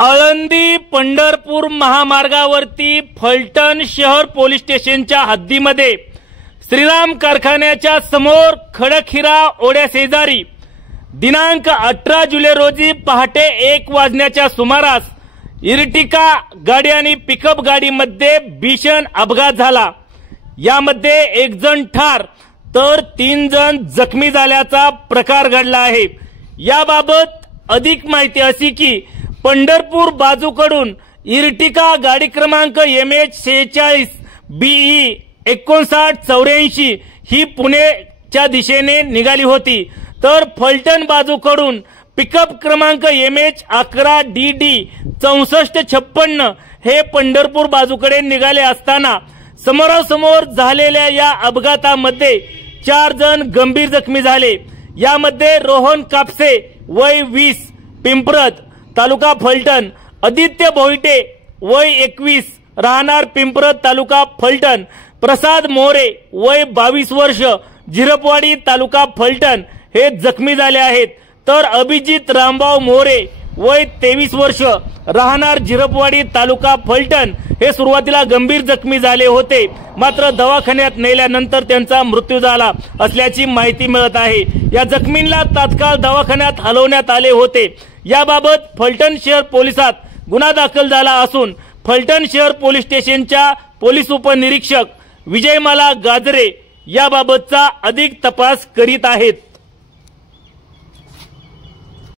आळंदी पंढरपूर महामार्गावरती फलटण शहर पोलीस स्टेशनच्या हद्दीमध्ये श्रीराम कारखान्याच्या समोर खडकहिरा ओढ्या शेजारी दिनांक 18 जुलै रोजी पहाटे 1 वाजण्याच्या सुमारास इर्टिका गाडी आणि पिकअप गाडीमध्ये भीषण अपघात झाला। यामध्ये 1 जण ठार तर 3 जण जखमी झाल्याचा प्रकार घडला आहे। याबाबत अधिक माहिती अशी की पंढरपूर बाजूकडून इर्टिका गाडी क्रमांक MH46 BE 5984 ही पुणेच्या दिशेने निघाली होती, तर फलटण बाजूकडून पिकअप क्रमांक MH11 DD 6456 हे पंढरपूर बाजूकडे निघाले असताना समोरासमोर झालेल्या या अपघातामध्ये 4 जण गंभीर जखमी झाले। यामध्ये रोहन कापसे वय 20 पिंपरत तालुका फलटण, आदित्य भोईटे वय 21 राहणार पिंपरत तालुका फलटण, प्रसाद मोरे वय 22 वर्ष झिरपवाडी तालुका फलटण हे जखमी झाले आहेत, तर अभिजित रामभाऊ मोरे वय 23 वर्ष राहणार झिरपवाडी तालुका फलटण हे सुरुवातीला गंभीर जखमी झाले होते, मात्र दवाखान्यात नेल्यानंतर त्यांचा मृत्यू झाला असल्याची माहिती मिळत आहे। या जखमींना तात्काळ दवाखान्यात हलवण्यात आले होते। याबाबत फलटण शहर पोलिसात गुन्हा दाखल झाला असून फलटण शहर पोलीस स्टेशनच्या पोलीस उपनिरीक्षक विजयमाला गाजरे याबाबतचा अधिक तपास करीत आहेत।